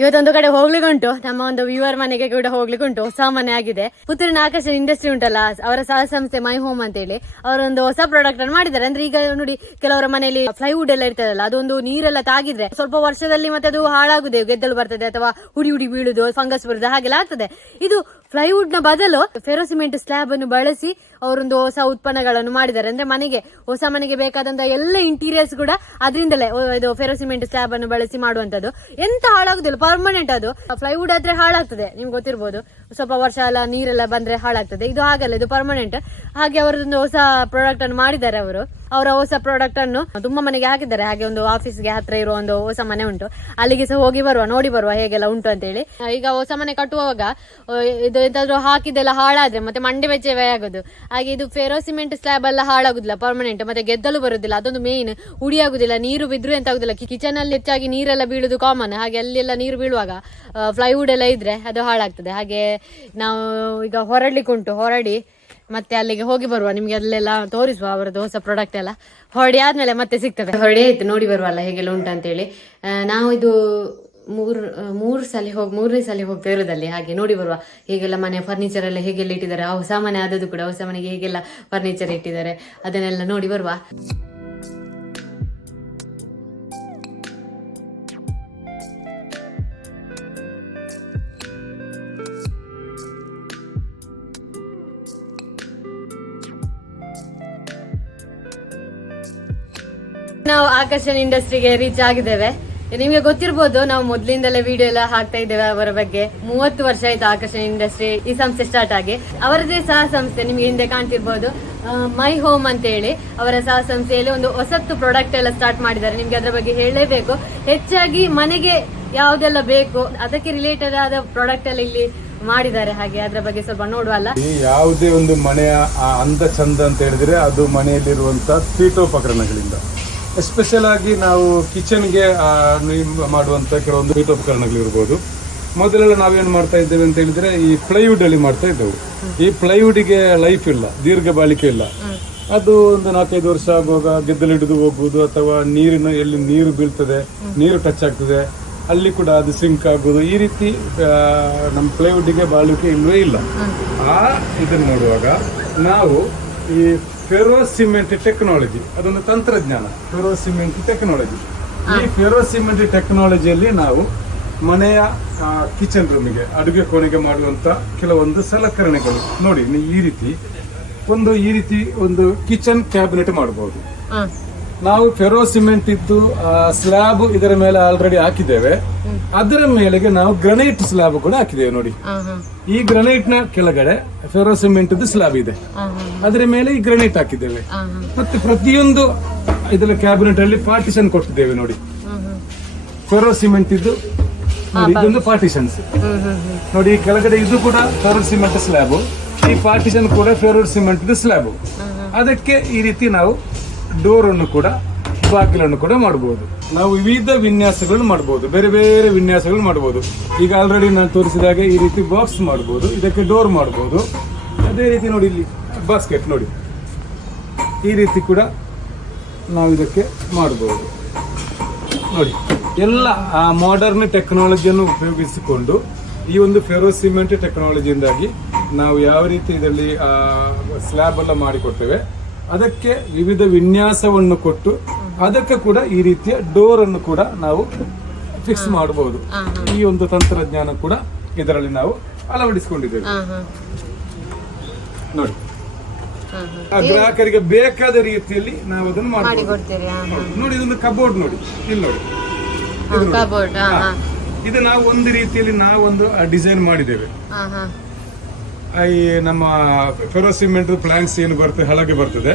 ಇವತ್ತೊಂದು ಕಡೆ ಹೋಗ್ಲಿಕ್ಕೆ ಉಂಟು, ನಮ್ಮ ಒಂದು ವ್ಯೂವರ್ ಮನೆಗೆ ಕೂಡ ಹೋಗ್ಲಿಕ್ಕೆ ಉಂಟು. ಹೊಸ ಮನೆ ಆಗಿದೆ. ಪುತ್ತೂರಿನ ಆಕಾಶ ಇಂಡಸ್ಟ್ರಿ ಉಂಟಲ್ಲ, ಅವರ ಸಹ ಸಂಸ್ಥೆ ಮೈ ಹೋಮ್ ಅಂತ ಹೇಳಿ ಅವರೊಂದು ಹೊಸ ಪ್ರಾಡಕ್ಟ್ ಅನ್ನು ಮಾಡಿದ್ದಾರೆ. ಅಂದ್ರೆ ಈಗ ನೋಡಿ, ಕೆಲವರ ಮನೆಯಲ್ಲಿ ಫ್ಲೈವುಡ್ ಎಲ್ಲ ಇರ್ತದಲ್ಲ, ಅದೊಂದು ನೀರೆಲ್ಲ ತಾಗಿದ್ರೆ ಸ್ವಲ್ಪ ವರ್ಷದಲ್ಲಿ ಮತ್ತೆ ಅದು ಹಾಳಾಗುದೆ, ಗೆದ್ದಲು ಬರ್ತದೆ ಅಥವಾ ಹುಡಿ ಹುಡಿ ಬೀಳುದು, ಫಂಗಸ್ ಬರುದು, ಹಾಗೆಲ್ಲ ಆಗ್ತದೆ. ಇದು ಫ್ಲೈವುಡ್ ನ ಬದಲು ಫೆರೋಸಿಮೆಂಟ್ ಸ್ಲ್ಯಾಬ್ ಅನ್ನು ಬಳಸಿ ಅವರೊಂದು ಹೊಸ ಉತ್ಪನ್ನಗಳನ್ನು ಮಾಡಿದ್ದಾರೆ. ಅಂದ್ರೆ ಮನೆಗೆ, ಹೊಸ ಮನೆಗೆ ಬೇಕಾದಂತ ಎಲ್ಲ ಇಂಟೀರಿಯರ್ಸ್ ಕೂಡ ಅದರಿಂದಲೇ ಇದು ಫೆರೋಸಿಮೆಂಟ್ ಸ್ಲ್ಯಾಬ್ ಅನ್ನು ಬಳಸಿ ಮಾಡುವಂತದ್ದು. ಎಂತ ಹಾಳಾಗುದಿಲ್ಲ, ಪರ್ಮನೆಂಟ್. ಅದು ಫ್ಲೈವುಡ್ ಆದ್ರೆ ಹಾಳಾಗ್ತದೆ, ನಿಮ್ಗೆ ಗೊತ್ತಿರ್ಬೋದು, ಸ್ವಲ್ಪ ವರ್ಷ ಎಲ್ಲ ನೀರೆಲ್ಲ ಬಂದ್ರೆ ಹಾಳಾಗ್ತದೆ. ಇದು ಹಾಗಲ್ಲ, ಇದು ಪರ್ಮನೆಂಟ್. ಹಾಗೆ ಅವರದೊಂದು ಹೊಸ ಪ್ರಾಡಕ್ಟ್ ಅನ್ನು ಮಾಡಿದ್ದಾರೆ. ಅವರ ಹೊಸ ಪ್ರಾಡಕ್ಟ್ ಅನ್ನು ತುಂಬಾ ಮನೆಗೆ ಹಾಕಿದ್ದಾರೆ. ಹಾಗೆ ಒಂದು ಆಫೀಸ್ಗೆ ಹತ್ರ ಇರುವ ಒಂದು ಹೊಸ ಮನೆ ಉಂಟು, ಅಲ್ಲಿಗೆ ಸಹ ಹೋಗಿ ಬರುವ, ನೋಡಿ ಬರುವ ಹೇಗೆಲ್ಲ ಉಂಟು ಅಂತ ಹೇಳಿ. ಈಗ ಹೊಸ ಮನೆ ಕಟ್ಟುವಾಗ ಇದು ಎಂತಾದ್ರೂ ಹಾಕಿದೆಲ್ಲ ಹಾಳಾದ್ರೆ ಮತ್ತೆ ಮಂಡೆ ಬೆಚ್ಚವೇ ಆಗೋದು. ಹಾಗೆ ಇದು ಫೆರೋಸಿಮೆಂಟ್ ಸ್ಲ್ಯಾಬ್ ಎಲ್ಲ ಹಾಳಾಗುದಿಲ್ಲ, ಪರ್ಮನೆಂಟ್. ಮತ್ತೆ ಗೆದ್ದಲು ಬರುದಿಲ್ಲ, ಅದೊಂದು ಮೇನ್. ಉಡಿ ಆಗುದಿಲ್ಲ, ನೀರು ಬಿದ್ರು ಎಂತ ಆಗುದಿಲ್ಲ. ಕಿಚನ್ ಅಲ್ಲಿ ಹೆಚ್ಚಾಗಿ ನೀರೆಲ್ಲ ಬೀಳುದು ಕಾಮನ್. ಹಾಗೆ ಅಲ್ಲೆಲ್ಲ ನೀರು ಬೀಳುವಾಗ ಫ್ಲೈವುಡ್ ಎಲ್ಲ ಇದ್ರೆ ಅದು ಹಾಳಾಗ್ತದೆ. ಹಾಗೆ ನಾವು ಈಗ ಹೊರಡ್ಲಿಕ್ಕೆ ಉಂಟು, ಹೊರಡಿ ಮತ್ತೆ ಅಲ್ಲಿಗೆ ಹೋಗಿ ಬರುವ, ನಿಮ್ಗೆ ಅಲ್ಲೆಲ್ಲ ತೋರಿಸುವ ಅವರದ್ದು ಹೊಸ ಪ್ರಾಡಕ್ಟ್ ಎಲ್ಲ. ಹೊರಡಿ ಆದ್ಮೇಲೆ ಮತ್ತೆ ಸಿಗ್ತದೆ. ಹೊರಡಿ ಆಯ್ತು, ನೋಡಿ ಬರುವಲ್ಲ ಹೇಗೆಲ್ಲ ಉಂಟು ಅಂತೇಳಿ. ನಾವು ಇದು ಮೂರನೇ ಸಲ ಹೋಗ್ತಾ ಇರೋದಲ್ಲಿ. ಹಾಗೆ ನೋಡಿ ಬರುವ ಹೇಗೆಲ್ಲ ಮನೆ ಫರ್ನಿಚರ್ ಎಲ್ಲ ಹೇಗೆಲ್ಲ ಇಟ್ಟಿದ್ದಾರೆ. ಆ ಹೊಸ ಮನೆ ಆದದ್ದು ಕೂಡ ಹೊಸ ಮನೆಗೆ ಹೇಗೆಲ್ಲ ಫರ್ನಿಚರ್ ಇಟ್ಟಿದ್ದಾರೆ ಅದನ್ನೆಲ್ಲ ನೋಡಿ ಬರುವ. ನಾವು ಆಕರ್ಷಣ್ ಇಂಡಸ್ಟ್ರಿಗೆ ರೀಚ್ ಆಗಿದ್ದೇವೆ. ನಿಮ್ಗೆ ಗೊತ್ತಿರ್ಬೋದು, ನಾವು ಮೊದ್ಲಿಂದಲೇ ವಿಡಿಯೋ ಎಲ್ಲ ಹಾಕ್ತಾ ಇದ್ದೇವೆ ಅವರ ಬಗ್ಗೆ. 30 ವರ್ಷ ಆಯ್ತು ಆಕರ್ಷಣ್ ಇಂಡಸ್ಟ್ರಿ ಈ ಸಂಸ್ಥೆ ಸ್ಟಾರ್ಟ್ ಆಗಿ. ಅವರದೇ ಸಹ ಸಂಸ್ಥೆ ನಿಮ್ಗೆ ಹಿಂದೆ ಕಾಣ್ತಿರ್ಬೋದು, ಮೈ ಹೋಮ್ ಅಂತ ಹೇಳಿ. ಅವರ ಸಹ ಸಂಸ್ಥೆಯಲ್ಲಿ ಒಂದು ಹೊಸತ್ತು ಪ್ರಾಡಕ್ಟ್ ಎಲ್ಲ ಸ್ಟಾರ್ಟ್ ಮಾಡಿದ್ದಾರೆ. ನಿಮ್ಗೆ ಅದರ ಬಗ್ಗೆ ಹೇಳಲೇಬೇಕು. ಹೆಚ್ಚಾಗಿ ಮನೆಗೆ ಯಾವ್ದೆಲ್ಲ ಬೇಕು ಅದಕ್ಕೆ ರಿಲೇಟೆಡ್ ಆದ ಪ್ರಾಡಕ್ಟ್ ಎಲ್ಲ ಇಲ್ಲಿ ಮಾಡಿದ್ದಾರೆ. ಹಾಗೆ ಅದರ ಬಗ್ಗೆ ಸ್ವಲ್ಪ ನೋಡುವಲ್ಲ. ಯಾವುದೇ ಒಂದು ಮನೆಯ ಅಂದ ಚಂದ ಅಂತ ಹೇಳಿದ್ರೆ ಅದು ಮನೆಯಲ್ಲಿರುವಂತಹ ಪೀಠೋಪಕರಣಗಳಿಂದ. ಎಸ್ಪೆಷಲ್ ಆಗಿ ನಾವು ಕಿಚನ್ಗೆ ಮಾಡುವಂತ ಕೆಲವೊಂದು ಪೀಠೋಪಕರಣಗಳಿರ್ಬೋದು. ಮೊದಲೆಲ್ಲ ನಾವೇನು ಮಾಡ್ತಾ ಇದ್ದೇವೆ ಅಂತ ಹೇಳಿದ್ರೆ ಈ ಪ್ಲೈವುಡ್ ಅಲ್ಲಿ ಮಾಡ್ತಾ ಇದ್ದೆವು. ಈ ಪ್ಲೈವುಡ್ಗೆ ಲೈಫ್ ಇಲ್ಲ, ದೀರ್ಘ ಬಾಳಿಕೆ ಇಲ್ಲ. ಅದು ಒಂದು 4-5 ವರ್ಷ ಆಗುವಾಗ ಗೆದ್ದಲಿಡಿದು ಹೋಗುವುದು, ಅಥವಾ ಎಲ್ಲಿ ನೀರು ಬೀಳ್ತದೆ, ನೀರು ಟಚ್ ಆಗ್ತದೆ, ಅಲ್ಲಿ ಕೂಡ ಅದು ಸಿಂಕ್ ಆಗುವುದು. ಈ ರೀತಿ ನಮ್ಮ ಪ್ಲೈವುಡ್ಗೆ ಬಾಳಿಕೆ ಇಲ್ಲವೇ ಇಲ್ಲ. ಇದನ್ನು ನೋಡುವಾಗ ನಾವು ಈ ಫೆರೋಸಿಮೆಂಟ್ ಟೆಕ್ನಾಲಜಿ, ಅದೊಂದು ತಂತ್ರಜ್ಞಾನ, ಫೆರೋಸಿಮೆಂಟ್ ಟೆಕ್ನಾಲಜಿ. ಈ ಫೆರೋಸಿಮೆಂಟ್ ಟೆಕ್ನಾಲಜಿಯಲ್ಲಿ ನಾವು ಮನೆಯ ಕಿಚನ್ ರೂಮಿಗೆ, ಅಡುಗೆ ಕೋಣೆಗೆ ಮಾಡುವಂತ ಕೆಲವೊಂದು ಸಲಕರಣೆಗಳು ನೋಡಿ. ಈ ರೀತಿ ಒಂದು ಕಿಚನ್ ಕ್ಯಾಬಿನೆಟ್ ಮಾಡಬಹುದು. ನಾವು ಫೆರೋಸಿಮೆಂಟ್ ಇದ್ದು ಸ್ಲ್ಯಾಬ್ ಇದರ ಮೇಲೆ ಆಲ್ರೆಡಿ ಹಾಕಿದ್ದೇವೆ. ಅದರ ಮೇಲೆಗೆ ನಾವು ಗ್ರನೈಟ್ ಸ್ಲ್ಯಾಬ್ ಕೂಡ ಹಾಕಿದ್ದೇವೆ ನೋಡಿ. ಈ ಗ್ರನೈಟ್ ನ ಕೆಳಗಡೆ ಫೆರೋಸಿಮೆಂಟ್ ಸ್ಲ್ಯಾಬ್ ಇದೆ, ಅದರ ಮೇಲೆ ಈ ಗ್ರನೈಟ್ ಹಾಕಿದ್ದೇವೆ. ಮತ್ತೆ ಪ್ರತಿಯೊಂದು ಇದರ ಕ್ಯಾಬಿನೆಟ್ ಅಲ್ಲಿ ಪಾರ್ಟಿಷನ್ ಕೊಟ್ಟಿದ್ದೇವೆ ನೋಡಿ. ಫೆರೋಸಿಮೆಂಟ್ ಇದ್ದು ನೋಡಿ, ಇದೊಂದು ಪಾರ್ಟಿಷನ್ಸ್ ನೋಡಿ. ಈ ಕೆಳಗಡೆ ಇದು ಕೂಡ ಫೆರೋಸಿಮೆಂಟ್ ಸ್ಲ್ಯಾಬ್, ಈ ಪಾರ್ಟಿಷನ್ ಕೂಡ ಫೆರೋಸಿಮೆಂಟ್ ಸ್ಲ್ಯಾಬ್. ಅದಕ್ಕೆ ಈ ರೀತಿ ನಾವು ಡೋರ್ ಅನ್ನು ಕೂಡ, ಬಾಗಿಲನ್ನು ಕೂಡ ಮಾಡಬಹುದು. ನಾವು ವಿವಿಧ ವಿನ್ಯಾಸಗಳನ್ನು ಮಾಡಬಹುದು, ಬೇರೆ ಬೇರೆ ವಿನ್ಯಾಸಗಳು ಮಾಡಬಹುದು. ಈಗ ಆಲ್ರೆಡಿ ನಾನು ತೋರಿಸಿದಾಗ ಈ ರೀತಿ ಬಾಕ್ಸ್ ಮಾಡಬಹುದು, ಇದಕ್ಕೆ ಡೋರ್ ಮಾಡಬಹುದು. ಅದೇ ರೀತಿ ನೋಡಿ, ಇಲ್ಲಿ ಬಾಸ್ಕೆಟ್ ನೋಡಿ, ಈ ರೀತಿ ಕೂಡ ನಾವು ಇದಕ್ಕೆ ಮಾಡಬಹುದು ನೋಡಿ. ಎಲ್ಲ ಮಾಡರ್ನ್ ಟೆಕ್ನಾಲಜಿಯನ್ನು ಉಪಯೋಗಿಸಿಕೊಂಡು ಈ ಒಂದು ಫೆರೋಸಿಮೆಂಟ್ ಟೆಕ್ನಾಲಜಿಯಿಂದಾಗಿ ನಾವು ಯಾವ ರೀತಿ ಇದರಲ್ಲಿ ಸ್ಲ್ಯಾಬ್ ಎಲ್ಲ ಮಾಡಿಕೊಡ್ತೇವೆ, ಅದಕ್ಕೆ ವಿವಿಧ ವಿನ್ಯಾಸವನ್ನು ಕೊಟ್ಟು ಅದಕ್ಕೆ ಕೂಡ ಈ ರೀತಿಯ ಡೋರ್ ಅನ್ನು ಕೂಡ ನಾವು ಫಿಕ್ಸ್ ಮಾಡಬಹುದು. ಈ ಒಂದು ತಂತ್ರಜ್ಞಾನ ಕೂಡ ಇದರಲ್ಲಿ ನಾವು ಅಳವಡಿಸಿಕೊಂಡಿದ್ದೇವೆ ನೋಡಿ. ಗ್ರಾಹಕರಿಗೆ ಬೇಕಾದ ರೀತಿಯಲ್ಲಿ ನಾವು ಅದನ್ನು ಮಾಡಬಹುದು ನೋಡಿ. ಇದೊಂದು ಕಬೋರ್ಡ್ ನೋಡಿ, ಇಲ್ಲಿ ನೋಡಿ, ಇದು ನಾವು ಒಂದು ರೀತಿಯಲ್ಲಿ ನಾವೊಂದು ಡಿಸೈನ್ ಮಾಡಿದ್ದೇವೆ. ಈ ನಮ್ಮ ಫೆರೋಸಿಮೆಂಟ್ ಪ್ಲಾಂಕ್ಸ್ ಏನು ಬರ್ತದೆ, ಹಳಗೆ ಬರ್ತದೆ,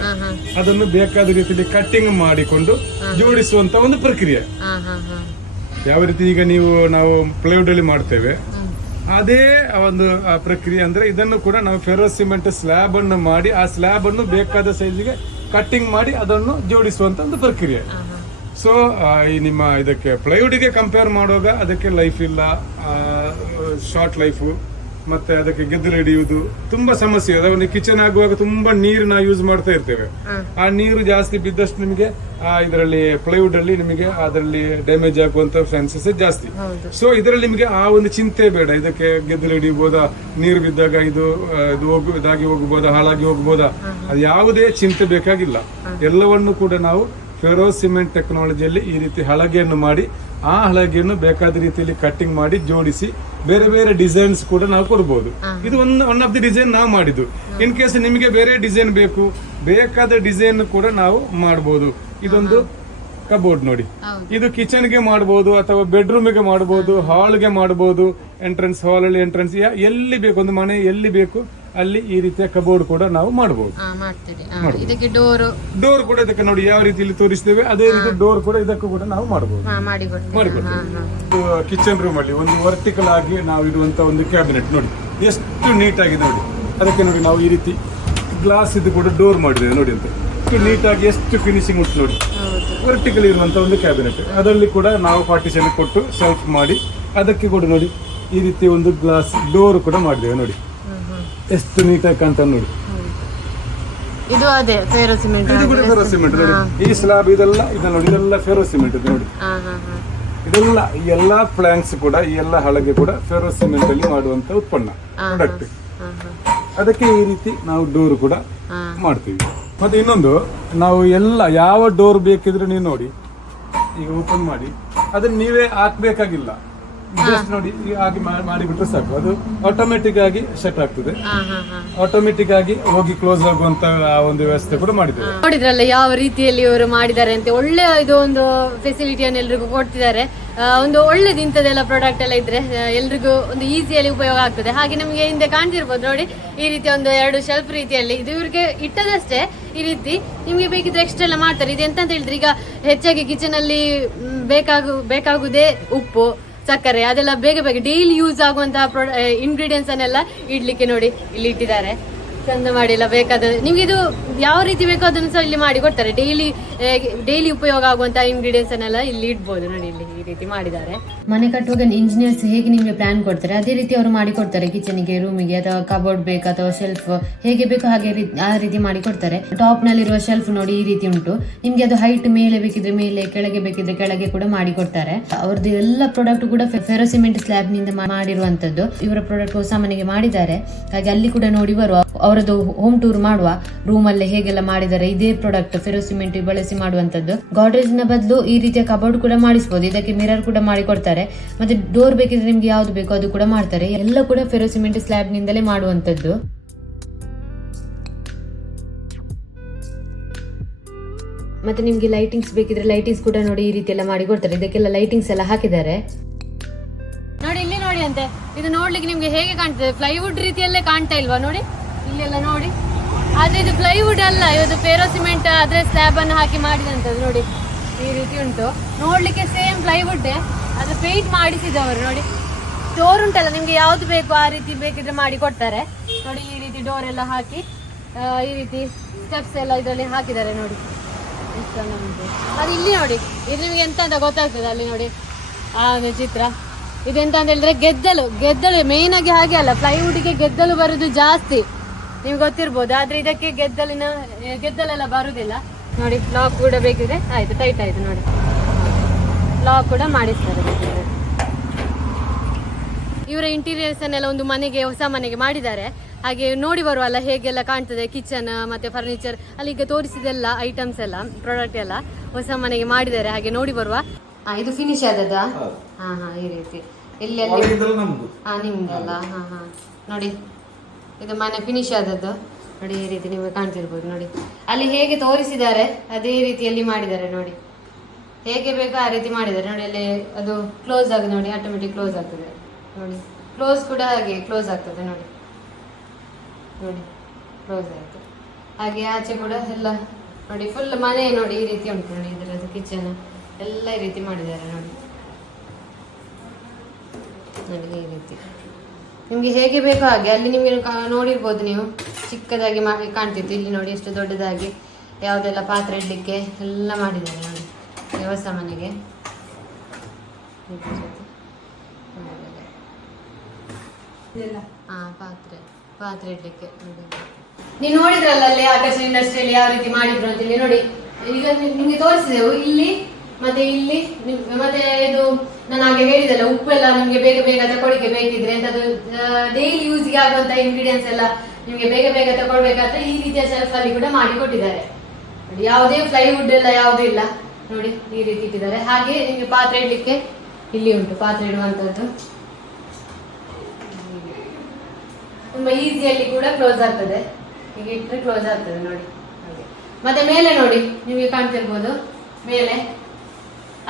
ಅದನ್ನು ಬೇಕಾದ ರೀತಿಯಲ್ಲಿ ಕಟ್ಟಿಂಗ್ ಮಾಡಿಕೊಂಡು ಜೋಡಿಸುವಂತ ಒಂದು ಪ್ರಕ್ರಿಯೆ. ಯಾವ ರೀತಿ ಈಗ ನಾವು ಪ್ಲೈವುಡ್ ಅಲ್ಲಿ ಮಾಡ್ತೇವೆ, ಅದೇ ಒಂದು ಪ್ರಕ್ರಿಯೆ. ಅಂದ್ರೆ ಇದನ್ನು ಕೂಡ ನಾವು ಫೆರೋಸಿಮೆಂಟ್ ಸ್ಲ್ಯಾಬ್ ಅನ್ನು ಮಾಡಿ, ಆ ಸ್ಲ್ಯಾಬ್ ಅನ್ನು ಬೇಕಾದ ಸೈಜ್ಗೆ ಕಟ್ಟಿಂಗ್ ಮಾಡಿ ಅದನ್ನು ಜೋಡಿಸುವಂತ ಒಂದು ಪ್ರಕ್ರಿಯೆ. ಸೊ ಈ ನಿಮ್ಮ ಇದಕ್ಕೆ ಪ್ಲೈವುಡ್ಗೆ ಕಂಪೇರ್ ಮಾಡುವಾಗ ಅದಕ್ಕೆ ಲೈಫ್ ಇಲ್ಲ, ಶಾರ್ಟ್ ಲೈಫು. ಮತ್ತೆ ಅದಕ್ಕೆ ಗೆದ್ದಲು ಹಿಡಿಯುವುದು ತುಂಬಾ ಸಮಸ್ಯೆ. ಅದನ್ನು ಕಿಚನ್ ಆಗುವಾಗ ತುಂಬಾ ನೀರು ನಾವು ಯೂಸ್ ಮಾಡ್ತಾ ಇರ್ತೇವೆ. ಆ ನೀರು ಜಾಸ್ತಿ ಬಿದ್ದಷ್ಟು ನಿಮಗೆ ಇದರಲ್ಲಿ ಪ್ಲೈವುಡ್ ಅಲ್ಲಿ ನಿಮಗೆ ಅದರಲ್ಲಿ ಡ್ಯಾಮೇಜ್ ಆಗುವಂತ ಚಾನ್ಸಸ್ ಜಾಸ್ತಿ. ಸೊ ಇದರಲ್ಲಿ ನಿಮಗೆ ಆ ಒಂದು ಚಿಂತೆ ಬೇಡ. ಇದಕ್ಕೆ ಗೆದ್ದಲು ಹಿಡಿಯಬಹುದಾ, ನೀರು ಬಿದ್ದಾಗ ಇದು ಇದಾಗಿ ಹೋಗಬಹುದಾ, ಹಾಳಾಗಿ ಹೋಗಬಹುದಾ, ಅದು ಯಾವುದೇ ಚಿಂತೆ ಬೇಕಾಗಿಲ್ಲ. ಎಲ್ಲವನ್ನು ಕೂಡ ನಾವು ಫೆರೋ ಸಿಮೆಂಟ್ ಟೆಕ್ನಾಲಜಿಯಲ್ಲಿ ಈ ರೀತಿ ಹಲಗೆಯನ್ನು ಮಾಡಿ ಆ ಹಲಗೆಯನ್ನು ಬೇಕಾದ ರೀತಿಯಲ್ಲಿ ಕಟ್ಟಿಂಗ್ ಮಾಡಿ ಜೋಡಿಸಿ ಬೇರೆ ಬೇರೆ ಡಿಸೈನ್ಸ್ ಕೂಡ ನಾವು ಕೊಡಬಹುದು. ಇದು ಒನ್ ಆಫ್ ದಿ ಡಿಸೈನ್ ನಾವು ಮಾಡಿದ್ದು. ಇನ್ ಕೇಸ್ ನಿಮಗೆ ಬೇರೆ ಡಿಸೈನ್ ಬೇಕು, ಬೇಕಾದ ಡಿಸೈನ್ ಕೂಡ ನಾವು ಮಾಡಬಹುದು. ಇದೊಂದು ಕಬೋರ್ಡ್ ನೋಡಿ, ಇದು ಕಿಚನ್ ಗೆ ಮಾಡಬಹುದು ಅಥವಾ ಬೆಡ್ರೂಮ್ ಗೆ ಮಾಡಬಹುದು, ಹಾಲ್ ಗೆ ಮಾಡಬಹುದು, ಎಂಟ್ರೆನ್ಸ್ ಹಾಲ್ ಅಲ್ಲಿ ಎಂಟ್ರೆನ್ಸ್ ಎಲ್ಲಿ ಬೇಕು, ಒಂದು ಮನೆ ಎಲ್ಲಿ ಬೇಕು ಅಲ್ಲಿ ಈ ರೀತಿಯ ಕಬೋರ್ಡ್ ಕೂಡ ನಾವು ಮಾಡಬಹುದು. ಡೋರ್ ಕೂಡ ಇದಕ್ಕೆ ನೋಡಿ ಯಾವ ರೀತಿಯಲ್ಲಿ ತೋರಿಸ್ತೇವೆ ಅದೇ ರೀತಿ ಡೋರ್ ಕೂಡ ಇದಕ್ಕೂ ಕೂಡ ನಾವು ಮಾಡಬಹುದು, ಮಾಡಿಕೊಡ್ತೇವೆ. ಕಿಚನ್ ರೂಮ್ ಅಲ್ಲಿ ಒಂದು ವರ್ಟಿಕಲ್ ಆಗಿ ನಾವು ಇಡುವಂತ ಒಂದು ಕ್ಯಾಬಿನೆಟ್ ನೋಡಿ ಎಷ್ಟು ನೀಟ್ ಆಗಿದೆ ನೋಡಿ. ಅದಕ್ಕೆ ನೋಡಿ ನಾವು ಈ ರೀತಿ ಗ್ಲಾಸ್ ಇದು ಕೂಡ ಡೋರ್ ಮಾಡಿದ್ದೇವೆ ನೋಡಿ ಅಂತ ಎಷ್ಟು ನೀಟ್ ಆಗಿ ಎಷ್ಟು ಫಿನಿಶಿಂಗ್ ಉಂಟು ನೋಡಿ. ವರ್ಟಿಕಲ್ ಇರುವಂತ ಒಂದು ಕ್ಯಾಬಿನೆಟ್, ಅದರಲ್ಲಿ ಕೂಡ ನಾವು ಪಾರ್ಟಿಷನ್ ಕೊಟ್ಟು ಸೆಲ್ಫ್ ಮಾಡಿ ಅದಕ್ಕೆ ಕೂಡ ನೋಡಿ ಈ ರೀತಿ ಒಂದು ಗ್ಲಾಸ್ ಡೋರ್ ಕೂಡ ಮಾಡಿದ್ದೇವೆ ನೋಡಿ ಎಷ್ಟು ನೀಟಾಗಿ ಕಾಣ್ತಾ ನೋಡಿ. ಇದು ಅದೇ ಫೆರೋ ಸಿಮೆಂಟ್, ಇದು ಕೂಡ ಫೆರೋ ಸಿಮೆಂಟ್ ನೋಡಿ. ಈ ಸ್ಲಾಬ್ ಇದೆಲ್ಲ ನೋಡಿ, ಇದೆಲ್ಲ ಫೆರೋ ಸಿಮೆಂಟ್ ನೋಡಿ. ಇದೆಲ್ಲ ಈ ಎಲ್ಲಾ ಪ್ಲಾಂಕ್ಸ್ ಕೂಡ ಈ ಎಲ್ಲ ಹಲಗೆ ಕೂಡ ಫೆರೋ ಸಿಮೆಂಟ್ ಅಲ್ಲಿ ಮಾಡುವಂತ ಉತ್ಪನ್ನ ಪ್ರಾಡಕ್ಟ್. ಅದಕ್ಕೆ ಈ ರೀತಿ ನಾವು ಡೋರ್ ಕೂಡ ಮಾಡ್ತೀವಿ. ಮತ್ತೆ ಇನ್ನೊಂದು, ನಾವು ಎಲ್ಲ ಯಾವ ಡೋರ್ ಬೇಕಿದ್ರೆ ನೀವು ನೋಡಿ ಈಗ ಓಪನ್ ಮಾಡಿ ಅದನ್ನ ನೀವೇ ಹಾಕ್ಬೇಕಾಗಿಲ್ಲ. ಜಸ್ಟ್ ನೋಡಿ ಹಾಗೆ ಮಾಡಿಬಿಟ್ರೆ ಸಾಕು, ಅದು ಆಟೋಮೆಟಿಕ್ ಆಗಿ ಸೆಟ್ ಆಗ್ತದೆ. ಆಟೋಮೆಟಿಕ್ ಆಗಿ ಹೋಗಿ ಕ್ಲೋಸ್ ಆಗುವಂತ ಆ ಒಂದು ವ್ಯವಸ್ಥೆ ಕೂಡ ಮಾಡಿದ್ದೇವೆ. ನೋಡಿದ್ರಲ್ಲ ಯಾವ ರೀತಿಯಲ್ಲಿ ಇವರು ಮಾಡಿದ್ದಾರೆ ಅಂತ. ಒಳ್ಳೆ ಇದು ಒಂದು ಫೆಸಿಲಿಟಿಯನ್ನು ಎಲ್ರಿಗೂ ಕೊಡ್ತಿದ್ದಾರೆ. ಒಂದು ಒಳ್ಳೇದು ಇಂಥದ್ದೆಲ್ಲ ಪ್ರಾಡಕ್ಟ್ ಎಲ್ಲ ಇದ್ರೆ ಎಲ್ರಿಗೂ ಒಂದು ಈಸಿಯಲ್ಲಿ ಉಪಯೋಗ ಆಗ್ತದೆ. ಹಾಗೆ ನಮಗೆ ಹಿಂದೆ ಕಾಣ್ತಿರ್ಬೋದು ನೋಡಿ ಈ ರೀತಿ ಒಂದು 2 ಶೆಲ್ಫ್ ರೀತಿಯಲ್ಲಿ. ಇದು ಇವ್ರಿಗೆ ಇಟ್ಟದಷ್ಟೇ ಈ ರೀತಿ, ನಿಮ್ಗೆ ಬೇಕಿದ್ರೆ ಎಕ್ಸ್ಟ್ರಾ ಎಲ್ಲ ಮಾಡ್ತಾರೆ. ಇದು ಎಂತ ಅಂತ ಹೇಳಿದ್ರೆ ಈಗ ಹೆಚ್ಚಾಗಿ ಕಿಚನ್ ಅಲ್ಲಿ ಬೇಕಾಗುದೇ ಉಪ್ಪು, ಸಕ್ಕರೆ, ಅದೆಲ್ಲ ಬೇಗ ಬೇಗ ಡೈಲಿ ಯೂಸ್ ಆಗುವಂತಹ ಇಂಗ್ರೀಡಿಯೆಂಟ್ಸ್ ಅನ್ನೆಲ್ಲ ಇಡ್ಲಿಕ್ಕೆ ನೋಡಿ ಇಲ್ಲಿ ಇಟ್ಟಿದ್ದಾರೆ. ಚಂದ ಮಾಡಿಲ್ಲ, ಬೇಕಾದ ನಿಮ್ಗೆ ಇದು ಯಾವ ರೀತಿ ಬೇಕೋ ಅದನ್ನು ಸಹ ಇಲ್ಲಿ ಮಾಡಿ ಕೊಡ್ತಾರೆ. ಡೈಲಿ ಉಪಯೋಗ ಆಗುವಂತಹ ಇಂಗ್ರೀಡಿಯೆಂಟ್ಸ್ ಅನ್ನೆಲ್ಲ ಇಲ್ಲಿ ಇಡ್ಬೋದು ನೋಡಿ. ಇಲ್ಲಿ ಈ ರೀತಿ ಮಾಡಿದ್ದಾರೆ. ಮನೆ ಕಟ್ಟುವಾಗ ಇಂಜಿನಿಯರ್ಸ್ ಹೇಗೆ ನಿಮ್ಗೆ ಪ್ಲಾನ್ ಕೊಡ್ತಾರೆ ಅದೇ ರೀತಿ ಅವರು ಮಾಡಿ ಕೊಡ್ತಾರೆ. ಕಿಚನ್ಗೆ, ರೂಮಿಗೆ ಅಥವಾ ಕಬೋರ್ಡ್ ಬೇಕು ಅಥವಾ ಶೆಲ್ಫ್ ಹೇಗೆ ಬೇಕೋ ಹಾಗೆ ಆ ರೀತಿ ಮಾಡಿ ಕೊಡ್ತಾರೆ. ಟಾಪ್ ನಲ್ಲಿರುವ ಶೆಲ್ಫ್ ನೋಡಿ ಈ ರೀತಿ ಉಂಟು. ನಿಮ್ಗೆ ಅದು ಹೈಟ್ ಮೇಲೆ ಬೇಕಿದ್ರೆ ಮೇಲೆ, ಕೆಳಗೆ ಬೇಕಿದ್ರೆ ಕೆಳಗೆ ಕೂಡ ಮಾಡಿ ಕೊಡ್ತಾರೆ. ಅವ್ರದ್ದು ಎಲ್ಲ ಪ್ರಾಡಕ್ಟ್ ಕೂಡ ಫೆರೋ ಸಿಮೆಂಟ್ ಸ್ಲ್ಯಾಬ್ ನಿಂದ ಮಾಡಿರುವಂತದ್ದು. ಇವರ ಪ್ರಾಡಕ್ಟ್ ಹೊಸ ಮನೆಗೆ ಮಾಡಿದ್ದಾರೆ. ಹಾಗೆ ಅಲ್ಲಿ ಕೂಡ ನೋಡಿ ಬರುವ ಅವರದ್ದು ಹೋಮ್ ಟೂರ್ ಮಾಡುವ. ರೂಮ್ ಅಲ್ಲೇ ಹೇಗೆಲ್ಲ ಮಾಡಿದ್ದಾರೆ ಇದೇ ಪ್ರಾಡಕ್ಟ್ ಫೆರೋ ಸಿಮೆಂಟ್ ಬಳಸಿ ಮಾಡುವಂತದ್ದು. ಗಾಡ್ರೇಜ್ ನ ಬದಲು ಈ ರೀತಿಯ ಕಬೋರ್ಡ್ ಕೂಡ ಮಾಡಿಸಬಹುದು. ಇದಕ್ಕೆ ಮಿರರ್ ಕೂಡ ಮಾಡಿ ಕೊಡ್ತಾರೆ. ಮತ್ತೆ ಡೋರ್ ಬೇಕಿದ್ರೆ ನಿಮ್ಗೆ ಯಾವ್ದು ಬೇಕೋ ಅದು ಕೂಡ ಮಾಡ್ತಾರೆ. ಎಲ್ಲ ಕೂಡ ಫೆರೋ ಸಿಮೆಂಟ್ ಸ್ಲ್ಯಾಬ್ ನಿಂದಲೇ ಮಾಡುವಂತದ್ದು. ಮತ್ತೆ ನಿಮ್ಗೆ ಲೈಟಿಂಗ್ಸ್ ಬೇಕಿದ್ರೆ ಲೈಟಿಂಗ್ಸ್ ಕೂಡ ನೋಡಿ ಈ ರೀತಿ ಎಲ್ಲ ಮಾಡಿ ಕೊಡ್ತಾರೆ. ಇದಕ್ಕೆಲ್ಲ ಲೈಟಿಂಗ್ಸ್ ಎಲ್ಲ ಹಾಕಿದ್ದಾರೆ ನೋಡಿ. ಇಲ್ಲಿ ನೋಡಿ ಅಂತೆ, ಇದು ನೋಡ್ಲಿಕ್ಕೆ ನಿಮ್ಗೆ ಹೇಗೆ ಕಾಣ್ತದೆ, ಫ್ಲೈವುಡ್ ರೀತಿಯಲ್ಲೇ ಕಾಣ್ತಾ ಇಲ್ವಾ ನೋಡಿ ಇಲ್ಲೆಲ್ಲ ನೋಡಿ. ಆದ್ರೆ ಇದು ಫ್ಲೈವುಡ್ ಅಲ್ಲ, ಇದು ಫೆರೋ ಸಿಮೆಂಟ್ ಅದ್ರ ಸ್ಲ್ಯಾಬ್ ಅನ್ನು ಹಾಕಿ ಮಾಡಿದಂತದ್ದು ನೋಡಿ. ಈ ರೀತಿ ಉಂಟು ನೋಡ್ಲಿಕ್ಕೆ ಸೇಮ್ ಫ್ಲೈವುಡ್, ಅದು ಪೇಂಟ್ ಮಾಡಿಸಿದವರು ನೋಡಿ. ಡೋರ್ ಉಂಟಲ್ಲ, ನಿಮ್ಗೆ ಯಾವ್ದು ಬೇಕು ಆ ರೀತಿ ಬೇಕಿದ್ರೆ ಮಾಡಿ ಕೊಡ್ತಾರೆ ನೋಡಿ. ಈ ರೀತಿ ಡೋರ್ ಎಲ್ಲ ಹಾಕಿ ಈ ರೀತಿ ಸ್ಟೆಪ್ಸ್ ಎಲ್ಲ ಇದರಲ್ಲಿ ಹಾಕಿದ್ದಾರೆ ನೋಡಿ. ಎಷ್ಟು ಚಂದ ಉಂಟು ಅದು. ಇಲ್ಲಿ ನೋಡಿ, ಇದು ನಿಮ್ಗೆ ಎಂತ ಅಂತ ಗೊತ್ತಾಗ್ತದೆ ಅಲ್ಲಿ ನೋಡಿ ಆ ಒಂದು ಚಿತ್ರ. ಇದೆಂತ ಅಂತ ಹೇಳಿದ್ರೆ ಗೆದ್ದಲು ಮೇಯ್ನ್ ಆಗಿ ಹಾಗೆ ಅಲ್ಲ, ಫ್ಲೈವುಡ್ಗೆ ಗೆದ್ದಲು ಬರುದು ಜಾಸ್ತಿ ನಿಮ್ಗೆ ಗೊತ್ತಿರ್ಬೋದು. ಆದ್ರೆ ಇದಕ್ಕೆ ಗೆದ್ದಲೆಲ್ಲ ಬರುದಿಲ್ಲ ನೋಡಿ. ಲಾಕ್ ಕೂಡ ಬೇಕಿದ್ರೆ ಆಯ್ತು, ಟೈಟ್ ಆಯ್ತು ನೋಡಿ. ಲಾಕ್ ಕೂಡ ಮಾಡಿಸ್ತಾರೆ ಬೇಕಿದ್ರೆ. ಇವರ ಇಂಟೀರಿಯರ್ಸ್ ಅನ್ನೆಲ್ಲ ಒಂದು ಮನೆಗೆ, ಹೊಸ ಮನೆಗೆ ಮಾಡಿದ್ದಾರೆ. ಹಾಗೆ ನೋಡಿ ಬರುವಲ್ಲ ಹೇಗೆಲ್ಲ ಕಾಣ್ತದೆ ಕಿಚನ್ ಮತ್ತೆ ಫರ್ನಿಚರ್ ಅಲ್ಲಿ ಈಗ ತೋರಿಸಿದೆಲ್ಲ ಐಟಮ್ಸ್ ಎಲ್ಲ ಪ್ರಾಡಕ್ಟ್ ಎಲ್ಲ ಹೊಸ ಮನೆಗೆ ಮಾಡಿದ್ದಾರೆ. ಹಾಗೆ ನೋಡಿ ಬರುವ. ಇದು ಫಿನಿಶ್ ಆದದ. ಈ ರೀತಿ ಇಲ್ಲಿ ನಿಮ್ದಲ್ಲ. ನೋಡಿ ಇದು ಮನೆ ಫಿನಿಶ್ ಆದದ್ದು ನೋಡಿ. ಈ ರೀತಿ ನಿಮಗೆ ಕಾಣ್ತಿರ್ಬೋದು ನೋಡಿ. ಅಲ್ಲಿ ಹೇಗೆ ತೋರಿಸಿದ್ದಾರೆ ಅದೇ ರೀತಿಯಲ್ಲಿ ಮಾಡಿದ್ದಾರೆ ನೋಡಿ. ಹೇಗೆ ಬೇಕೋ ಆ ರೀತಿ ಮಾಡಿದ್ದಾರೆ ನೋಡಿ. ಅಲ್ಲಿ ಅದು ಕ್ಲೋಸ್ ಆಗಿ ನೋಡಿ, ಆಟೋಮೆಟಿಕ್ ಕ್ಲೋಸ್ ಆಗ್ತದೆ ನೋಡಿ. ಕ್ಲೋಸ್ ಕೂಡ ಹಾಗೆ ಕ್ಲೋಸ್ ಆಗ್ತದೆ ನೋಡಿ. ಕ್ಲೋಸ್ ಆಯ್ತು. ಹಾಗೆ ಆಚೆ ಕೂಡ ಎಲ್ಲ ನೋಡಿ ಫುಲ್ ಮನೆ ನೋಡಿ ಈ ರೀತಿ ಉಂಟು ನೋಡಿ. ಇದರದ್ದು ಕಿಚನ್ ಎಲ್ಲ ಈ ರೀತಿ ಮಾಡಿದ್ದಾರೆ ನೋಡಿ. ಈ ರೀತಿ ನಿಮ್ಗೆ ಹೇಗೆ ಬೇಕೋ ಹಾಗೆ. ಅಲ್ಲಿ ನಿಮಗೆ ನೋಡಿರ್ಬೋದು ನೀವು, ಚಿಕ್ಕದಾಗಿ ಕಾಣ್ತಿತ್ತು. ಇಲ್ಲಿ ನೋಡಿ ಎಷ್ಟು ದೊಡ್ಡದಾಗಿ ಯಾವುದೆಲ್ಲ ಪಾತ್ರೆ ಇಡ್ಲಿಕ್ಕೆ ಎಲ್ಲ ಮಾಡಿದ್ದಾರೆ ನೋಡಿ ಹೊಸ ಮನೆಗೆ. ಹಾ ಪಾತ್ರೆ ಪಾತ್ರೆ ಇಡ್ಲಿಕ್ಕೆ ನೀವು ನೋಡಿದ್ರಲ್ಲ ಅಲ್ಲಿ ಆಕಾಶ ಇಂಡಸ್ಟ್ರಿಯಲ್ಲಿ ಯಾವ ರೀತಿ ಮಾಡಿದ್ರು ಅಂತ ಹೇಳಿ ನೋಡಿ. ಈಗ ನಿಮ್ಗೆ ತೋರಿಸಿದೆವು ಇಲ್ಲಿ ಮತ್ತೆ ಇಲ್ಲಿ ಮತ್ತೆ ಇದು ನಾನು ಹಾಗೆ ಹೇಳಿದೆಲ್ಲ ಉಪ್ಪೆಲ್ಲ ನಿಮ್ಗೆ ಬೇಗ ಬೇಗ ತಗೊಳ್ಳಿಕ್ಕೆ ಬೇಕಿದ್ರೆ ಅಂತದ್ದು ಡೈಲಿ ಯೂಸ್ಗೆ ಆಗುವಂತ ಇಂಗ್ರೀಡಿಯೆಂಟ್ಸ್ ಎಲ್ಲ ನಿಮ್ಗೆ ಬೇಗ ಬೇಗ ತಗೊಳ್ಬೇಕಾದ್ರೆ ಈ ರೀತಿಯ ಶೆಲ್ಫ್ ಅಲ್ಲಿ ಕೂಡ ಮಾಡಿ ಕೊಟ್ಟಿದ್ದಾರೆ ನೋಡಿ. ಯಾವುದೇ ಫ್ಲೈವುಡ್ ಎಲ್ಲ ಯಾವುದೂ ಇಲ್ಲ ನೋಡಿ, ಈ ರೀತಿ ಇಟ್ಟಿದ್ದಾರೆ. ಹಾಗೆ ನಿಮ್ಗೆ ಪಾತ್ರೆ ಇಡ್ಲಿಕ್ಕೆ ಇಲ್ಲಿ ಉಂಟು ಪಾತ್ರೆ ಇಡುವಂತದ್ದು, ತುಂಬಾ ಈಸಿಯಲ್ಲಿ ಕೂಡ ಕ್ಲೋಸ್ ಆಗ್ತದೆ. ಈಗ ಇಟ್ಟರೆ ಕ್ಲೋಸ್ ಆಗ್ತದೆ ನೋಡಿ ಹಾಗೆ. ಮತ್ತೆ ಮೇಲೆ ನೋಡಿ ನಿಮಗೆ ಕಾಣ್ತಿರ್ಬೋದು, ಮೇಲೆ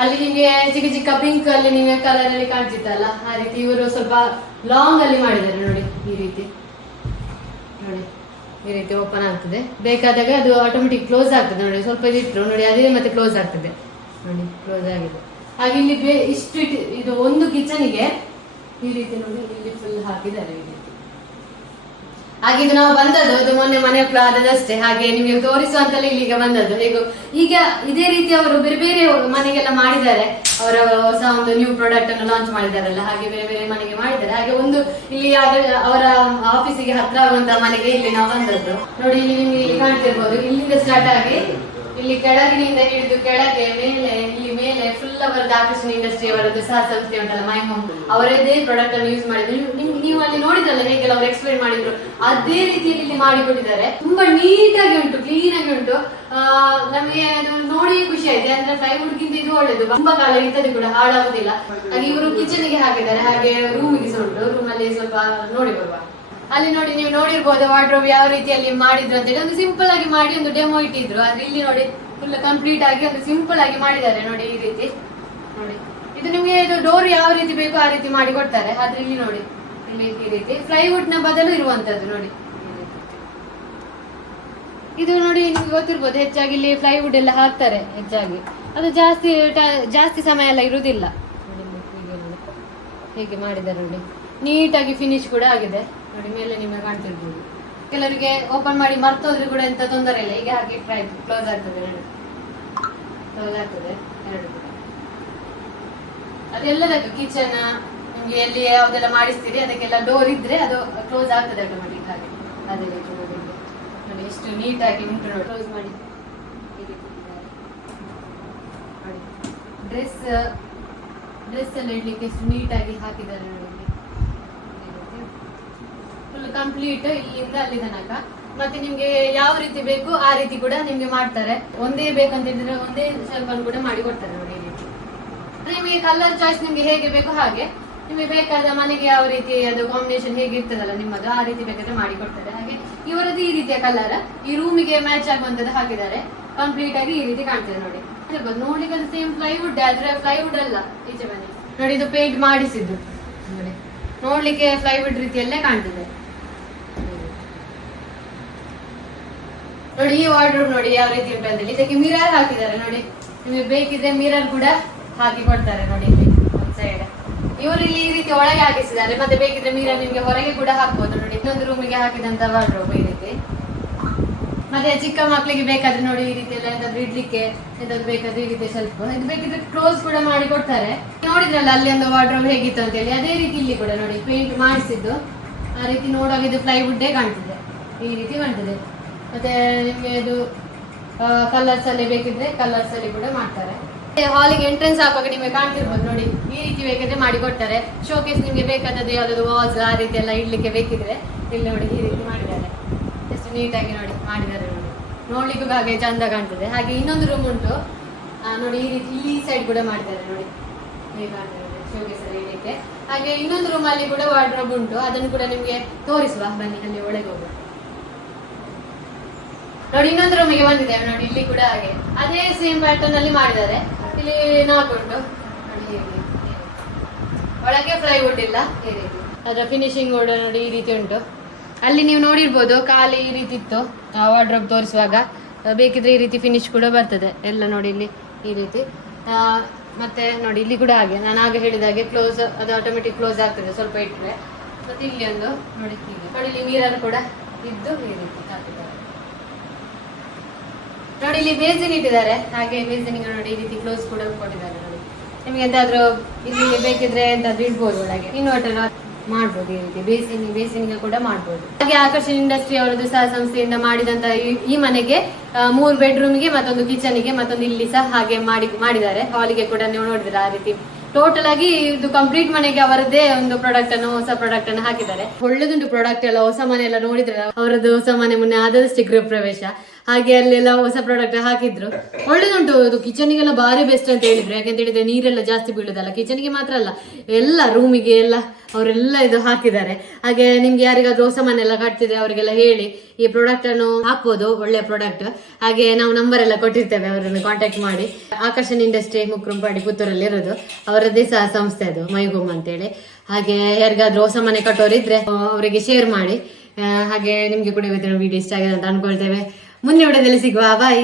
ಅಲ್ಲಿ ನಿಮಗೆ ಚಿಕ್ಕ ಚಿಕ್ಕ ಪಿಂಕ್ ಅಲ್ಲಿ ನಿಮಗೆ ಕಲರ್ ಅಲ್ಲಿ ಕಾಣ್ತಿತ್ತಲ್ಲ, ಆ ರೀತಿ ಇವರು ಸ್ವಲ್ಪ ಲಾಂಗ್ ಅಲ್ಲಿ ಮಾಡಿದ್ದಾರೆ ನೋಡಿ. ಈ ರೀತಿ ನೋಡಿ, ಈ ರೀತಿ ಓಪನ್ ಆಗ್ತದೆ. ಬೇಕಾದಾಗ ಅದು ಆಟೋಮೆಟಿಕ್ ಕ್ಲೋಸ್ ಆಗ್ತದೆ ನೋಡಿ. ಸ್ವಲ್ಪ ಇಟ್ಟರು ನೋಡಿ ಅದೇ ಮತ್ತೆ ಕ್ಲೋಸ್ ಆಗ್ತದೆ ನೋಡಿ, ಕ್ಲೋಸ್ ಆಗಿದೆ. ಹಾಗೆ ಇಲ್ಲಿ ಇಷ್ಟು ಇದು ಒಂದು ಕಿಚನಿಗೆ ಈ ರೀತಿ ನೋಡಿ, ಇಲ್ಲಿ ಫುಲ್ ಹಾಕಿದ್ದಾರೆ ಈ ರೀತಿ. ಹಾಗೆ ಇದು ನಾವು ಬಂದದ್ದು ಇದು ಮೊನ್ನೆ ಮನೆ ಆದದಷ್ಟೇ, ಹಾಗೆ ನಿಮಗೆ ತೋರಿಸುವಂತಲೇ ಇಲ್ಲಿಗೆ ಬಂದದ್ದು. ಈಗ ಇದೇ ರೀತಿ ಅವರು ಬೇರೆ ಬೇರೆ ಮನೆಗೆಲ್ಲ ಮಾಡಿದ್ದಾರೆ. ಅವರ ಹೊಸ ಒಂದು ನ್ಯೂ ಪ್ರಾಡಕ್ಟ್ ಅನ್ನು ಲಾಂಚ್ ಮಾಡಿದಾರಲ್ಲ, ಹಾಗೆ ಬೇರೆ ಬೇರೆ ಮನೆಗೆ ಮಾಡಿದ್ದಾರೆ. ಹಾಗೆ ಒಂದು ಇಲ್ಲಿ ಅವರ ಆಫೀಸಿಗೆ ಹತ್ರ ಆಗುವಂತಹ ಮನೆಗೆ ಇಲ್ಲಿ ನಾವು ಬಂದದ್ದು ನೋಡಿ. ಇಲ್ಲಿ ನಿಮ್ಗೆ ಇಲ್ಲಿ ಕಾಣ್ತಿರ್ಬೋದು, ಇಲ್ಲಿಂದ ಸ್ಟಾರ್ಟ್ ಆಗಿ ಇಲ್ಲಿ ಕೆಳಗಿನಿಂದ ಹಿಡಿದು ಕೆಳಗೆ ಮೇಲೆ ಇಲ್ಲಿ ಮೇಲೆ ಫುಲ್ ಅವರದ್ದು ಆಕರ್ಷಣ ಇಂಡಸ್ಟ್ರಿ ಅವರದ್ದು ಸಹ ಸಂಸ್ಥೆ ಉಂಟಲ್ಲ ಮೈ ಹೋಮ್, ಅವರದೇ ಪ್ರಾಡಕ್ಟ್ ಅನ್ನು ಯೂಸ್ ಮಾಡಿದ್ರು. ನೀವು ಅಲ್ಲಿ ನೋಡಿದ್ರಲ್ಲ ಹೇಗೆಲ್ಲ ಅವ್ರು ಎಕ್ಸ್ಪ್ಲೇನ್ ಮಾಡಿದ್ರು, ಅದೇ ರೀತಿಯಲ್ಲಿ ಇಲ್ಲಿ ಮಾಡಿಕೊಟ್ಟಿದ್ದಾರೆ. ತುಂಬಾ ನೀಟಾಗಿ ಉಂಟು, ಕ್ಲೀನ್ ಆಗಿ ಉಂಟು. ನಮಗೆ ಅದು ನೋಡಿ ಖುಷಿ ಆಯ್ತು. ಅಂದ್ರೆ ಫ್ಲೈವುಡ್ ಗಿಂತ ಇದು ಒಳ್ಳೇದು, ತುಂಬಾ ಕಾಲ ಇರ್ತದೆ ಕೂಡ, ಹಾಳಾಗುದಿಲ್ಲ. ಹಾಗೆ ಇವರು ಕಿಚನ್ ಗೆ ಹಾಕಿದ್ದಾರೆ, ಹಾಗೆ ರೂಮಿಗೆ ಸಹ ಉಂಟು. ರೂಮ್ ಅಲ್ಲಿ ಸ್ವಲ್ಪ ನೋಡಿ ಬರುವ. ಅಲ್ಲಿ ನೋಡಿ ನೀವು ನೋಡಿರ್ಬೋದು ವಾರ್ಡ್ರೋಬ್ ಯಾವ ರೀತಿಯಲ್ಲಿ ಮಾಡಿದ್ರು ಅಂತ ಹೇಳಿ. ಒಂದು ಸಿಂಪಲ್ ಆಗಿ ಮಾಡಿ ಒಂದು ಡೆಮೋ ಇಟ್ಟಿದ್ರು. ಆದ್ರೆ ಇಲ್ಲಿ ನೋಡಿ ಫುಲ್ ಕಂಪ್ಲೀಟ್ ಆಗಿ ಒಂದು ಸಿಂಪಲ್ ಆಗಿ ಮಾಡಿದ್ದಾರೆ ನೋಡಿ. ಈ ರೀತಿ ನೋಡಿ, ಇದು ನಿಮಗೆ ಇದು ಡೋರ್ ಯಾವ ರೀತಿ ಬೇಕು ಆ ರೀತಿ ಮಾಡಿ ಕೊಡ್ತಾರೆ. ಆದ್ರೆ ಇಲ್ಲಿ ನೋಡಿ, ಇಲ್ಲಿ ಈ ರೀತಿ ಫ್ಲೈವುಡ್ ನ ಬದಲು ಇರುವಂತದ್ದು ನೋಡಿ. ಇದು ನೋಡಿ ನಿಮ್ಗೆ ಗೊತ್ತಿರ್ಬೋದು, ಹೆಚ್ಚಾಗಿ ಇಲ್ಲಿ ಫ್ಲೈವುಡ್ ಎಲ್ಲ ಹಾಕ್ತಾರೆ ಹೆಚ್ಚಾಗಿ. ಅದು ಜಾಸ್ತಿ ಸಮಯ ಎಲ್ಲ ಇರುವುದಿಲ್ಲ. ಹೇಗೆ ಮಾಡಿದ್ದಾರೆ ನೋಡಿ, ನೀಟಾಗಿ ಫಿನಿಶ್ ಕೂಡ ಆಗಿದೆ ನೋಡಿ. ಮೇಲೆ ನಿಮಗೆ ಕಾಣ್ತಿರ್ಬೋದು. ಕೆಲವರಿಗೆ ಓಪನ್ ಮಾಡಿ ಮರ್ತೋದ್ರೆ ಕೂಡ ಎಂತ ತೊಂದರೆ ಇಲ್ಲ. ಈಗ ಹಾಗೆ ಟ್ರೈ ಕ್ಲೋಸ್ ಆಗ್ತದೆ ನೋಡಿ, ಕ್ಲೋಸ್ ಆಗ್ತದೆ ಎರಡು ಕೂಡ. ಅದೆಲ್ಲದಕ್ಕೆ ಕಿಚನ್ ನಿಮ್ಗೆ ಎಲ್ಲಿ ಯಾವ್ದೆಲ್ಲ ಮಾಡಿಸ್ತೀರಿ ಅದಕ್ಕೆಲ್ಲ ಡೋರ್ ಇದ್ರೆ ಅದು ಕ್ಲೋಸ್ ಆಗ್ತದೆ ಆಟೋಮೆಟಿಕ್ ಆಗಿ. ಅದೇ ರೀತಿ ನೋಡಿ, ನೋಡಿ ಎಷ್ಟು ನೀಟಾಗಿ ಉಂಟು ನೋಡಿ. ಕ್ಲೋಸ್ ಮಾಡಿ ಡ್ರೆಸ್ ಎಲ್ಲ ಇಡ್ಲಿಕ್ಕೆ ಎಷ್ಟು ನೀಟಾಗಿ ಹಾಕಿದ್ದಾರೆ ನೋಡಿ. ಫುಲ್ ಕಂಪ್ಲೀಟ್ ಇಲ್ಲಿಂದ ಅಲ್ಲಿ ತನಕ. ಮತ್ತೆ ನಿಮ್ಗೆ ಯಾವ ರೀತಿ ಬೇಕು ಆ ರೀತಿ ಕೂಡ ನಿಮ್ಗೆ ಮಾಡ್ತಾರೆ. ಒಂದೇ ಬೇಕಂತ ಹೇಳಿದ್ರೆ ಒಂದೇ ಶೆಲ್ಫ್ ಅನ್ನು ಕೂಡ ಮಾಡಿ ಕೊಡ್ತಾರೆ ನೋಡಿ. ಈ ರೀತಿ ನಿಮಗೆ ಕಲರ್ ಚಾಯ್ಸ್ ನಿಮ್ಗೆ ಹೇಗೆ ಬೇಕು ಹಾಗೆ, ನಿಮಗೆ ಬೇಕಾದ ಮನೆಗೆ ಯಾವ ರೀತಿ ಅದು ಕಾಂಬಿನೇಷನ್ ಹೇಗೆ ಇರ್ತದಲ್ಲ ನಿಮ್ಮದು, ಆ ರೀತಿ ಬೇಕಾದ್ರೆ ಮಾಡಿ ಕೊಡ್ತಾರೆ. ಹಾಗೆ ಇವರದ್ದು ಈ ರೀತಿಯ ಕಲರ್ ಈ ರೂಮಿಗೆ ಮ್ಯಾಚ್ ಆಗುವಂತದ್ದು ಹಾಕಿದ್ದಾರೆ. ಕಂಪ್ಲೀಟ್ ಆಗಿ ಈ ರೀತಿ ಕಾಣ್ತದೆ ನೋಡಿ. ನೋಡ್ಲಿಕ್ಕೆ ಅದು ಸೇಮ್ ಫ್ಲೈವುಡ್, ಆದ್ರೆ ಫ್ಲೈವುಡ್ ಅಲ್ಲ. ಈಚೆ ಬನ್ನಿ ನೋಡಿ, ಇದು ಪೇಂಟ್ ಮಾಡಿಸಿದ್ದು ನೋಡಿ. ನೋಡ್ಲಿಕ್ಕೆ ಫ್ಲೈವುಡ್ ರೀತಿಯಲ್ಲೇ ಕಾಣ್ತದೆ ನೋಡಿ. ಈ ವಾರ್ಡ್ರೋಬ್ ನೋಡಿ ಯಾವ ರೀತಿ ಉಂಟು ಅಂತ ಹೇಳಿ. ಇದಕ್ಕೆ ಮಿರರ್ ಹಾಕಿದ್ದಾರೆ ನೋಡಿ. ನಿಮಗೆ ಬೇಕಿದ್ರೆ ಮಿರರ್ ಕೂಡ ಹಾಕಿ ಕೊಡ್ತಾರೆ ನೋಡಿ. ಇಲ್ಲಿ ಒಂದ್ ಸೈಡ್ ಇವರು ಇಲ್ಲಿ ಈ ರೀತಿ ಒಳಗೆ ಹಾಕಿಸಿದ್ದಾರೆ. ಮತ್ತೆ ಬೇಕಿದ್ರೆ ಮಿರರ್ ನಿಮ್ಗೆ ಹೊರಗೆ ಕೂಡ ಹಾಕ್ಬೋದು ನೋಡಿ. ಇನ್ನೊಂದು ರೂಮಿಗೆ ಹಾಕಿದಂತ ವಾರ್ಡ್ರೋಬ್ ಈ ರೀತಿ. ಮತ್ತೆ ಚಿಕ್ಕ ಮಕ್ಕಳಿಗೆ ಬೇಕಾದ್ರೆ ನೋಡಿ ಈ ರೀತಿ ಎಲ್ಲ ಎಂತಾದ್ರು ಇಡ್ಲಿಕ್ಕೆ ಎಂತಾದ್ರು ಬೇಕಾದ್ರೆ ಈ ರೀತಿ ಸ್ವಲ್ಪ ಇದು ಬೇಕಿದ್ರೆ ಕ್ಲೋಸ್ ಕೂಡ ಮಾಡಿ ಕೊಡ್ತಾರೆ. ನೋಡಿದ್ರಲ್ಲ ಅಲ್ಲಿ ಒಂದು ವಾರ್ಡ್ರೋಬ್ ಹೇಗಿತ್ತು ಅಂತ ಹೇಳಿ, ಅದೇ ರೀತಿ ಇಲ್ಲಿ ಕೂಡ ನೋಡಿ ಪೇಂಟ್ ಮಾಡಿಸಿದ್ದು ಆ ರೀತಿ. ನೋಡುವಾಗ ಇದು ಫ್ಲೈವುಡ್ಡೇ ಕಾಣ್ತಿದೆ, ಈ ರೀತಿ ಕಾಣ್ತದೆ. ಮತ್ತೆ ನಿಮ್ಗೆ ಇದು ಕಲರ್ಸ್ ಅಲ್ಲಿ ಬೇಕಿದ್ರೆ ಕಲರ್ಸ್ ಅಲ್ಲಿ ಕೂಡ ಮಾಡ್ತಾರೆ. ಹಾಲಿಗೆ ಎಂಟ್ರೆನ್ಸ್ ಹಾಕುವಾಗ ನಿಮಗೆ ಕಾಣ್ತಿರ್ಬೋದು ನೋಡಿ, ಈ ರೀತಿ ಬೇಕಾದ್ರೆ ಮಾಡಿ ಕೊಡ್ತಾರೆ. ಶೋಕೇಸ್ ನಿಮ್ಗೆ ಬೇಕಾದದ್ದು ಯಾವ್ದಾದ್ರು ವಾಸ್ ಆ ರೀತಿ ಎಲ್ಲ ಇಡ್ಲಿಕ್ಕೆ ಬೇಕಿದ್ರೆ ಇಲ್ಲಿ ನೋಡಿ ಈ ರೀತಿ ಮಾಡಿದ್ದಾರೆ. ಎಷ್ಟು ನೀಟಾಗಿ ನೋಡಿ ಮಾಡಿದ್ದಾರೆ ನೋಡಿ. ನೋಡ್ಲಿಕ್ಕೂ ಹಾಗೆ ಚಂದ ಕಾಣ್ತದೆ. ಹಾಗೆ ಇನ್ನೊಂದು ರೂಮ್ ಉಂಟು ನೋಡಿ, ಈ ರೀತಿ ಈ ಸೈಡ್ ಕೂಡ ಮಾಡಿದ್ದಾರೆ ನೋಡಿ. ಹೇಗೆ ಕಾಣ್ತದೆ ಶೋಕೇಸ್ ಅಲ್ಲಿ ಇಡ್ಲಿಕ್ಕೆ. ಹಾಗೆ ಇನ್ನೊಂದು ರೂಮ್ ಅಲ್ಲಿ ಕೂಡ ವಾರ್ಡ್ರೋಬ್ ಉಂಟು, ಅದನ್ನು ಕೂಡ ನಿಮ್ಗೆ ತೋರಿಸುವ ಬನ್ನಿ. ಅಲ್ಲಿ ಒಳಗೆ ಹೋಗುವ ನೋಡಿ. ಇನ್ನೊಂದು ರೂಮಿಗೆ ಬಂದಿದ್ದೇವೆ ನೋಡಿ. ಇಲ್ಲಿ ಕೂಡ ಹಾಗೆ ಅದೇ ಸೇಮ್ ಪ್ಯಾಟರ್ನ್ ಅಲ್ಲಿ ಮಾಡಿದ್ದಾರೆ. ಇಲ್ಲಿ 4 ಉಂಟು ನೋಡಿ. ಹೇಗೆ ಒಳಗೆ ಫ್ಲೈವುಡ್ ಇಲ್ಲ, ಈ ರೀತಿ ಅದರ ಫಿನಿಶಿಂಗ್ ಕೂಡ ನೋಡಿ ಈ ರೀತಿ ಉಂಟು. ಅಲ್ಲಿ ನೀವು ನೋಡಿರ್ಬೋದು ಖಾಲಿ ಈ ರೀತಿ ಇತ್ತು ವಾರ್ಡ್ರೋಬ್ ತೋರಿಸುವಾಗ. ಬೇಕಿದ್ರೆ ಈ ರೀತಿ ಫಿನಿಶ್ ಕೂಡ ಬರ್ತದೆ ಎಲ್ಲ ನೋಡಿ ಇಲ್ಲಿ ಈ ರೀತಿ. ಮತ್ತೆ ನೋಡಿ ಇಲ್ಲಿ ಕೂಡ ಹಾಗೆ ನಾನು ಆಗ ಹೇಳಿದ ಹಾಗೆ ಕ್ಲೋಸ್, ಅದು ಆಟೋಮೆಟಿಕ್ ಕ್ಲೋಸ್ ಆಗ್ತದೆ ಸ್ವಲ್ಪ ಇಟ್ಟರೆ. ಮತ್ತೆ ಇಲ್ಲಿ ಒಂದು ನೋಡಿ ಹೀಗೆ ನೋಡಿ, ಇಲ್ಲಿ ಮಿರರ್ ಕೂಡ ಇದ್ದು ಈ ರೀತಿ ಹಾಕಿದ್ದಾರೆ ನೋಡಿ. ಇಲ್ಲಿ ಬೇಸಿನ್ ಇಟ್ಟಿದ್ದಾರೆ, ಹಾಗೆ ಬೇಸಿನಿಗೆ ನೋಡಿ ಈ ರೀತಿ ಕ್ಲೋಸ್ ಕೂಡ ಕೊಟ್ಟಿದ್ದಾರೆ ನೋಡಿ. ನಿಮ್ಗೆ ಎಂತಾದ್ರೂ ಇಲ್ಲಿ ಬೇಕಿದ್ರೆ ಎಂತಾದ್ರೂ ಇಡ್ಬೋದು ಒಳಗೆ. ಇನ್ವರ್ಟರ್ ಮಾಡ್ಬೋದು ಈ ರೀತಿ ಬೇಸಿನಿಗೆ ಕೂಡ ಮಾಡ್ಬೋದು. ಹಾಗೆ ಆಕರ್ಷಣ್ ಇಂಡಸ್ಟ್ರಿ ಅವರದ್ದು ಸಹ ಸಂಸ್ಥೆಯಿಂದ ಮಾಡಿದಂತ ಈ ಮನೆಗೆ 3 ಬೆಡ್ರೂಮ್ಗೆ ಮತ್ತೊಂದು ಕಿಚನ್ಗೆ ಮತ್ತೊಂದು ಇಲ್ಲಿ ಸಹ ಹಾಗೆ ಮಾಡಿದ್ದಾರೆ. ಹಾಲಿಗೆ ಕೂಡ ನೀವು ನೋಡಿದ್ರೆ ಆ ರೀತಿ ಟೋಟಲ್ ಆಗಿ ಇದು ಕಂಪ್ಲೀಟ್ ಮನೆಗೆ ಅವರದ್ದೇ ಒಂದು ಪ್ರಾಡಕ್ಟ್ ಅನ್ನು ಹೊಸ ಪ್ರಾಡಕ್ಟ್ ಅನ್ನು ಹಾಕಿದ್ದಾರೆ. ಒಳ್ಳೆದುಂಟು ಪ್ರಾಡಕ್ಟ್ ಎಲ್ಲ. ಹೊಸ ಮನೆ ಎಲ್ಲ ನೋಡಿದ್ರೆ ಅವರದ್ದು ಹೊಸ ಮನೆ ಮೊನ್ನೆ ಆದಷ್ಟು ಗೃಹ ಪ್ರವೇಶ ಹಾಗೆ ಅಲ್ಲೆಲ್ಲ ಹೊಸ ಪ್ರಾಡಕ್ಟ್ ಹಾಕಿದ್ರು. ಒಳ್ಳೆದುಂಟು. ಇದು ಕಿಚನ್ಗೆಲ್ಲ ಭಾರಿ ಬೆಸ್ಟ್ ಅಂತ ಹೇಳಿದ್ರು. ಯಾಕಂತ ಹೇಳಿದ್ರೆ ನೀರೆಲ್ಲ ಜಾಸ್ತಿ ಬೀಳುದಲ್ಲ, ಕಿಚನ್ಗೆ ಮಾತ್ರ ಅಲ್ಲ ಎಲ್ಲ ರೂಮಿಗೆ ಎಲ್ಲ ಅವರೆಲ್ಲ ಇದು ಹಾಕಿದ್ದಾರೆ. ಹಾಗೆ ನಿಮ್ಗೆ ಯಾರಿಗಾದ್ರೂ ಹೊಸ ಮನೆ ಎಲ್ಲ ಕಟ್ತಿದ್ರೆ ಅವರಿಗೆಲ್ಲ ಹೇಳಿ ಈ ಪ್ರಾಡಕ್ಟ್ ಅನ್ನು ಹಾಕ್ಬೋದು, ಒಳ್ಳೆ ಪ್ರಾಡಕ್ಟ್. ಹಾಗೆ ನಾವು ನಂಬರ್ ಎಲ್ಲ ಕೊಟ್ಟಿರ್ತೇವೆ, ಅವರನ್ನು ಕಾಂಟ್ಯಾಕ್ಟ್ ಮಾಡಿ. ಆಕರ್ಷಣ್ ಇಂಡಸ್ಟ್ರಿ ಮುಕ್ರಂಪಾಡಿ ಪುತ್ತೂರಲ್ಲಿ ಇರೋದು, ಅವರದ್ದೇ ಸಹ ಸಂಸ್ಥೆ ಅದು ಮೈ ಹೋಮ್ ಅಂತೇಳಿ. ಹಾಗೆ ಯಾರಿಗಾದ್ರೂ ಹೊಸ ಮನೆ ಕಟ್ಟೋರಿದ್ರೆ ಅವರಿಗೆ ಶೇರ್ ಮಾಡಿ. ಹಾಗೆ ನಿಮ್ಗೆ ಕೂಡ ಇವತ್ತಿನ ವಿಡಿಯೋ ಇಷ್ಟ ಆಗಿದೆ ಅಂತ ಅನ್ಕೊಳ್ತೇವೆ. ಮುಂದಿನ ವಿಡಿಯೋದಲ್ಲಿ ಸಿಗುವ. ಬಾಯ್.